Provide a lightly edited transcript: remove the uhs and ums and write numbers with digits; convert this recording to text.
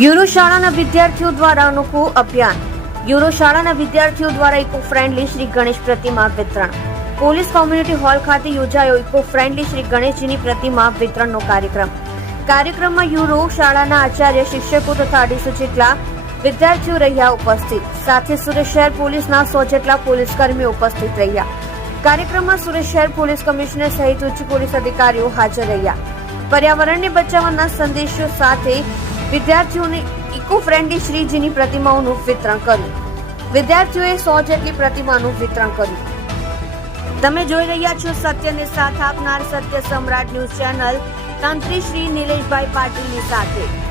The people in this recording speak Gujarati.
યુરો શાળાના વિદ્યાર્થીઓ દ્વારા અનોખું અભિયાન. યુરો શાળાના વિદ્યાર્થીઓ દ્વારા ઇકો ફ્રેન્ડલી શ્રી ગણેશ પ્રતિમા વિતરણ. પોલીસ કોમ્યુનિટી હોલ ખાતે યોજાયો ઇકો ફ્રેન્ડલી શ્રી ગણેશજીની પ્રતિમા વિતરણનો કાર્યક્રમ. કાર્યક્રમમાં યુરો શાળાના આચાર્ય, શિક્ષકો તથા 250 જેટલા વિદ્યાર્થીઓ રહ્યા ઉપસ્થિત. સાથે સુરત શહેર પોલીસના 100 જેટલા પોલીસ કર્મીઓ ઉપસ્થિત રહ્યા. કાર્યક્રમમાં સુરત શહેર પોલીસ કમિશનર સહિત ઉચ્ચ પોલીસ અધિકારીઓ હાજર રહ્યા. પર્યાવરણને બચાવવાના સંદેશો સાથે વિદ્યાર્થીઓને ઇકો ફ્રેન્ડલી શ્રીજીની પ્રતિમાઓનું વિતરણ કર્યું. વિદ્યાર્થીઓએ 100 જેટલી પ્રતિમાનું વિતરણ કર્યું. તમે જોઈ રહ્યા છો સત્યને સાથ આપનાર સત્ય સમ્રાટ ન્યૂઝ ચેનલ, તંત્રી શ્રી નિલેશભાઈ પાટીલની સાથે.